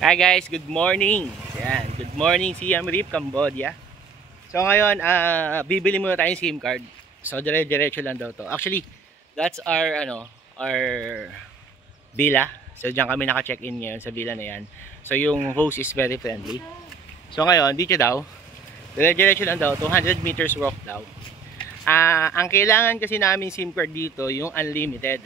Hi guys, good morning. Yan, good morning Siem Reap, Cambodia. So ngayon, bibili muna tayong SIM card. So dire-diretso lang daw to. Actually, that's our our villa. So diyan kami naka-check-in ngayon sa villa na 'yan. So yung host is very friendly. So ngayon, dito daw, dire-diretso lang daw, 200 meters walk daw. Ang kailangan kasi namin SIM card dito, yung unlimited.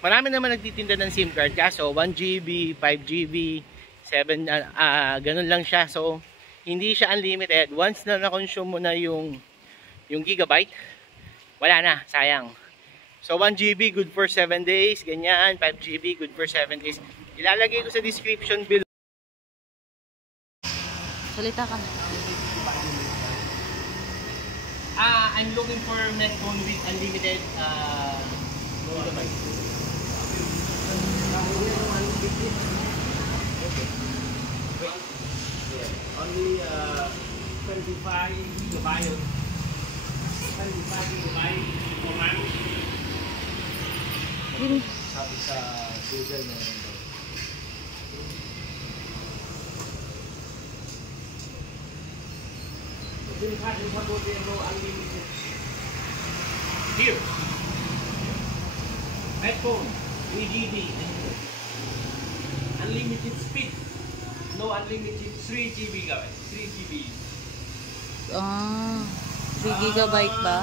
Marami naman nagtitinda ng SIM card, kaso 1GB, 5GB, 7, ganun lang siya. So, hindi siya unlimited. Once na na-consume mo na yung gigabyte, wala na, sayang. So, 1GB good for 7 days, ganyan. 5GB good for 7 days. Ilalagay ko sa description below. Salita ka na. I'm looking for net phone with unlimited gigabyte. Only 25 gigabyte. 25 gigabyte per month. Sabi sa Google na yun. Unlimited. Here. iPhone 3GB. Unlimited speed. No unlimited 3GB guys. 3GB. 3 gigabyte ba?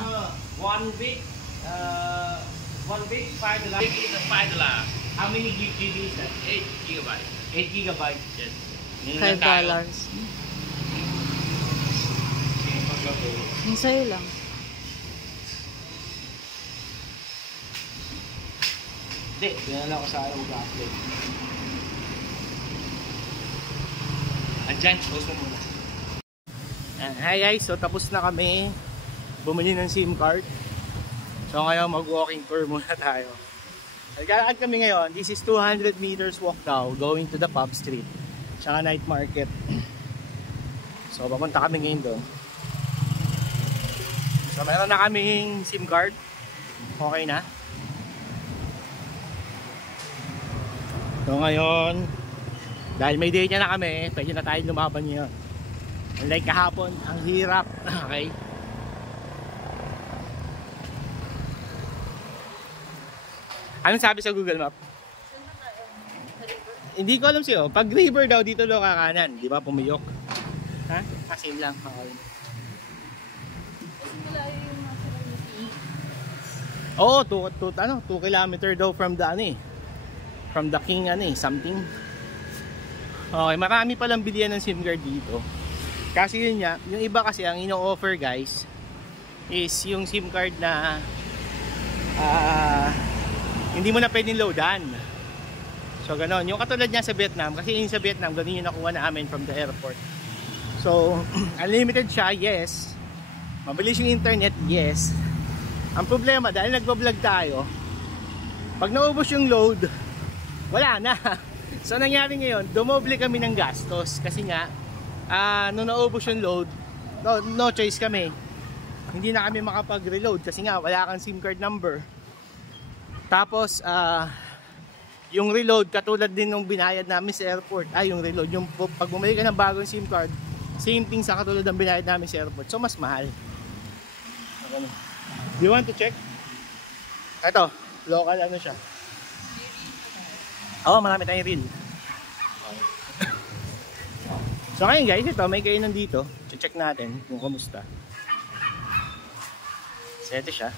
1 week. 1 week $5. Week is $5. How many GB is that? 8 gigabyte. 8 gigabyte. Yes. $5. Yung sa'yo lang. Hindi, pinala ko sa ayaw ga-upload. Andyan, close mo muna. Hi guys, so tapos na kami bumili ng SIM card. So ngayon mag-walking tour muna tayo. Naglalakad kami ngayon. This is 200 meters walk daw going to the pub street. Tsaka night market. So papunta kami ngayon doon. So meron na kaming SIM card. Okay na. So ngayon, dahil may date na kami, pwede na tayo lumaban ngayon. Unlike kahapon, ang hirap. Okay. Anong sabi sa Google Map? Hindi ko alam siyo. Pag river daw, dito daw kakanan. Di ba? Pumiyok. Ha? Same lang. Okay. Oo, 2 kilometer daw from the from the King something. Okay, marami palang bilihan ng SIM card dito. Kasi yun nga, yung iba kasi ang ino-offer guys is yung SIM card na hindi mo na pwedeng loadan. So ganon, yung katulad niya sa Vietnam, kasi yung sa Vietnam ganun yung nakuha namin from the airport. So unlimited siya, yes. Mabilis yung internet, yes. Ang problema, dahil nagbablog tayo, pag naubos yung load, wala na. So nangyari ngayon, dumoble kami ng gastos. Kasi nga, nung naubos yung load, no choice kami. Hindi na kami makapag-reload kasi nga wala kang SIM card number. Tapos, yung reload, katulad din nung binayad namin sa airport. Yung reload, yung pag bumili ka ng bagong SIM card, same thing sa katulad ng binayad namin sa airport. So mas mahal. Do you want to check? Ito, local siya. Marami tayong reel. So ngayon guys, ito may kainan dito. Check natin kung kamusta. So ito siya.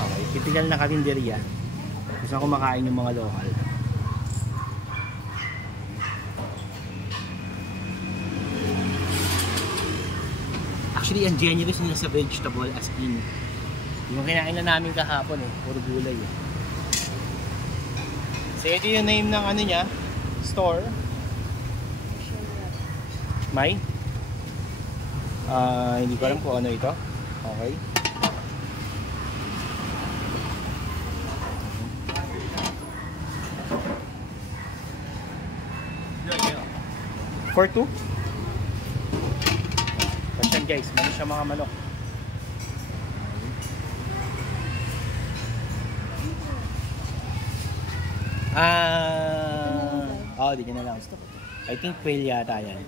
Okay, typical na karinderya. Gusto ko kumakain yung mga local. Actually, ang generous nila sa vegetable as in. Yung kinain na namin kahapon puro gulay So ito yung name ng niya, store. May? Hindi ko alam kung ano ito. Okay. For 2? Pasyan guys, meron siya mga manok. di na lang. I think quail yata yan.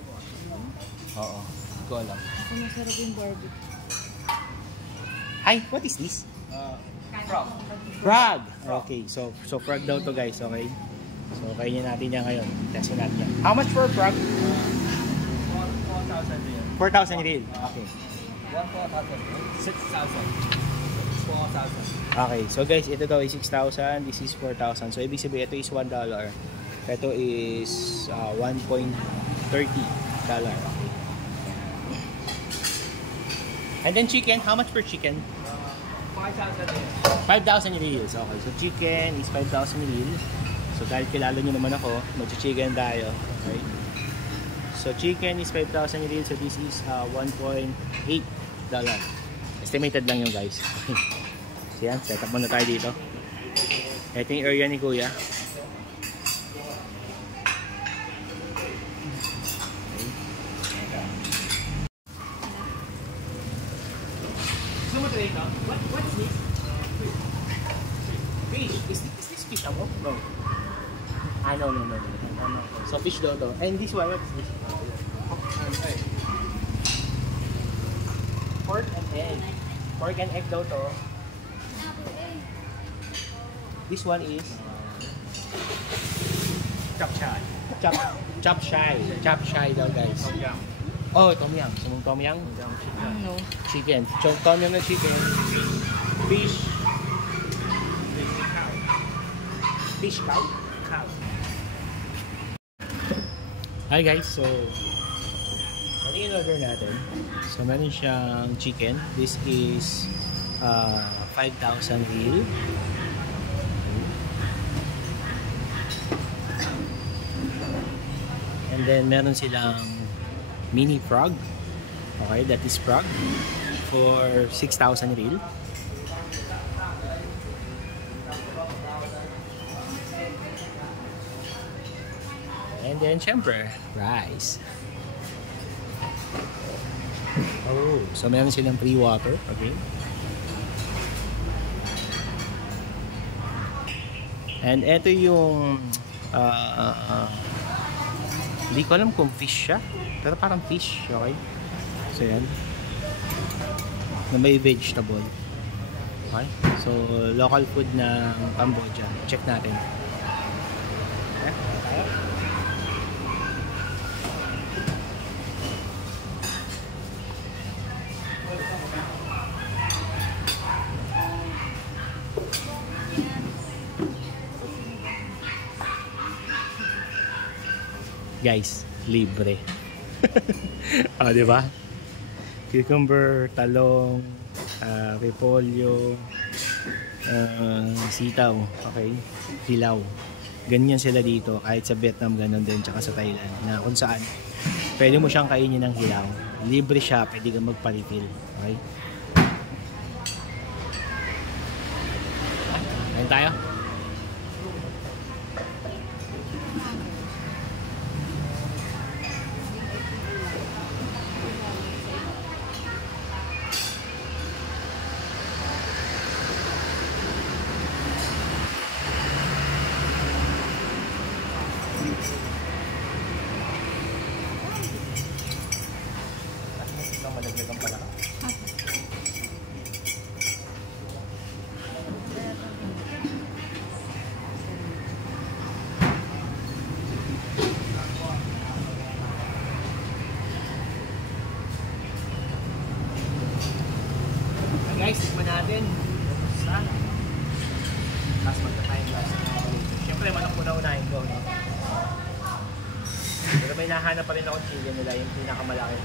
Oo. Hindi ko alam. Ito masarap yung barbecue. Hi, what is this? Frog. Frog! Okay, so frog daw to guys, okay? So kainin natin yan ngayon. Testin natin yan. How much for frog? 4,000 real. 4,000 real. Okay. 4,000. 6,000. 4,000. Okay, so guys, ito daw is 6,000, this is 4,000. So ibig sabihin, ito is $1. Ito is $1.30. Okay. And then chicken, how much per chicken? 5,000 real. 5,000 reals. Okay, so chicken is 5,000 reals. So dahil kilala nyo naman ako, mag-chicken tayo. Okay. So chicken is 5,000 reals. So this is $1.8. Estimated lang yung guys. Okay. So yan, set up muna tayo dito. Ito yung area ni Kuya. Gusto mo try ito? What is this? Fish. Is this fish ako? No. No. So fish daw to. And this one, what is this? Pork and egg. Pork and egg daw to. This one is Chapchay. chop shy daw guys. Tom yum. Oh, tom yum. Sumong tom yum? No. Chicken. Tom yum na chicken. Fish. Fish cow? Cow. Hi guys, so ano yung order natin? So meron siyang chicken. This is 5,000 real. And then meron silang mini frog. Okay, that is frog for 6,000 real. And then syempre, rice. Oh, so meron silang free water. Okay. And ito yung hindi ko alam kung fish siya, pero parang fish. Okay. So yan. Na may vegetable. Okay. So local food ng Cambodia. Check natin. Okay. Tayo. Guys, libre. Ah, di ba? Cucumber, talong, repolyo, sitaw, okay? Hilaw. Ganyan sila dito, kahit sa Vietnam ganun din, tsaka sa Thailand, na kung saan pwede mo siyang kainin ng hilaw. Libre siya, pwede kang magpa-refill. Okay? Kain tayo? Malaglagan pala ka. Guys, tikman natin. Sa last magta-time last. Siyempre, manok muna unahin ko. No? Pero may nahanap pa rin ako chicken nila, yung pinakamalaki.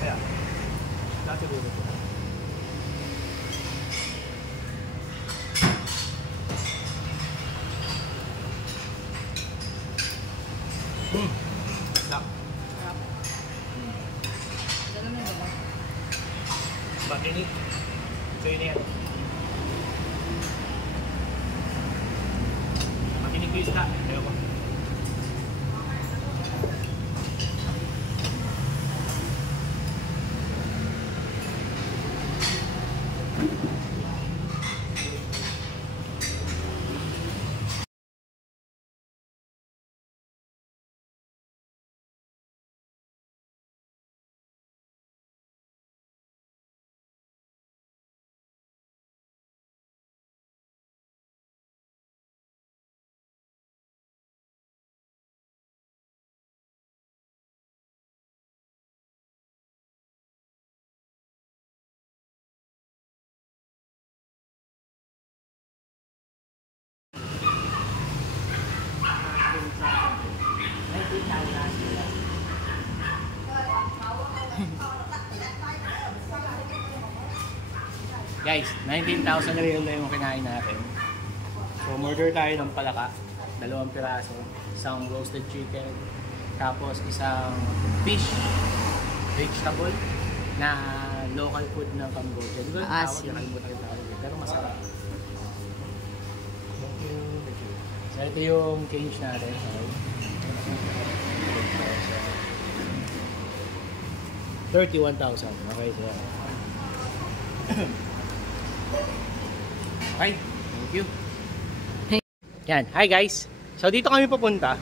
Kaya, dati siguro ito. Sarap. Dala mo ba? Makinig. So yun yan. Makinig ko isda. Ayaw ko. Guys, 19,000 real na yung kinain natin. So, murder tayo ng palaka. 2 piraso. Isang roasted chicken. Tapos, isang fish vegetable na local food ng Cambodia. Di ba yung tawag? Nakalimutan yung tawag. Pero masarap. Thank you. So, ito yung change natin. Okay. 31,000. Okay, so okay, thank you. Yan, hi guys. So dito kami pupunta.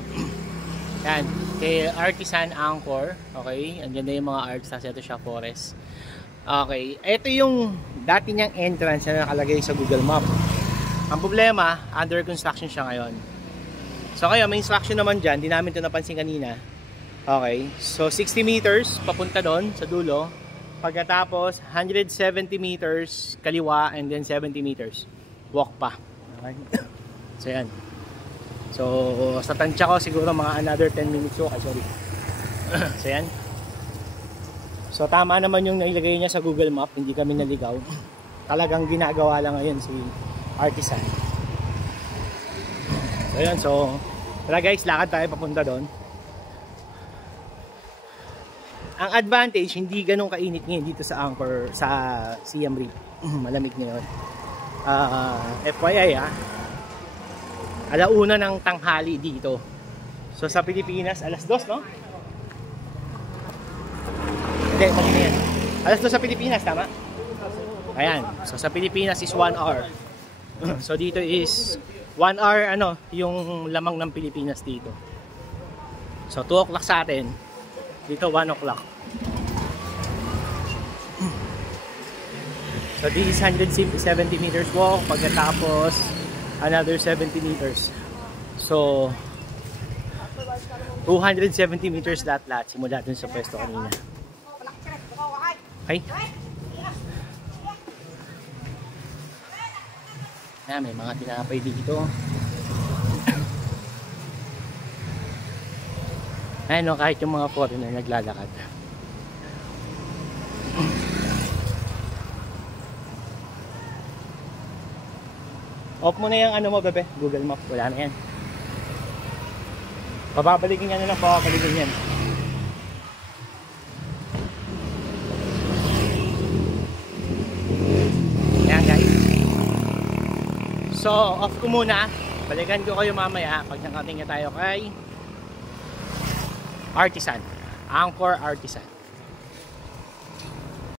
Yan, kay Artisan Angkor. Okay, andyan na yung mga arts. Tapos ito siya, forest. Okay, ito yung dati niyang entrance na nakalagay sa Google Map. Ang problema, under construction siya ngayon. So kaya may instruction naman dyan. Di namin ito napansin kanina. Okay, so 60 meters papunta doon sa dulo. Pagkatapos 170 meters kaliwa and then 70 meters walk pa. Okay. So yan. So sa tansya ko siguro mga another 10 minutes. Okay, sorry. So yan. So tama naman yung nailagay niya sa Google Map, hindi kami naligaw. Talagang ginagawa lang ngayon si Artisan. So yan, so tara guys, lakad tayo papunta doon. Ang advantage, hindi ganun kainit ngayon dito sa Angkor, sa Siem Reap. Malamig ngayon. FYI alauna ng tanghali dito. So sa Pilipinas, alas 2, no? Hindi, mali na yan. Alas 2 sa Pilipinas, tama? Ayan. So sa Pilipinas is 1 hour. So dito is 1 hour, yung lamang ng Pilipinas dito. So 2 o'clock sa atin. Dito 1 o'clock. So this is 170 meters walk. Pagkatapos another 70 meters. So 270 meters lahat-lahat simula dun sa pwesto kanina. Okay? Ayan, may mga tinapay dito. Ayan, no, kahit yung mga foreigner naglalakad. Off mo na yung mo, bebe. Google Map. Wala na yan. Pababalikin yan na lang. Pababalikin yan. Ayan, guys. So, off ko muna. Balikan ko kayo mamaya pag nakating na tayo kay Artisan. Angkor Artisan.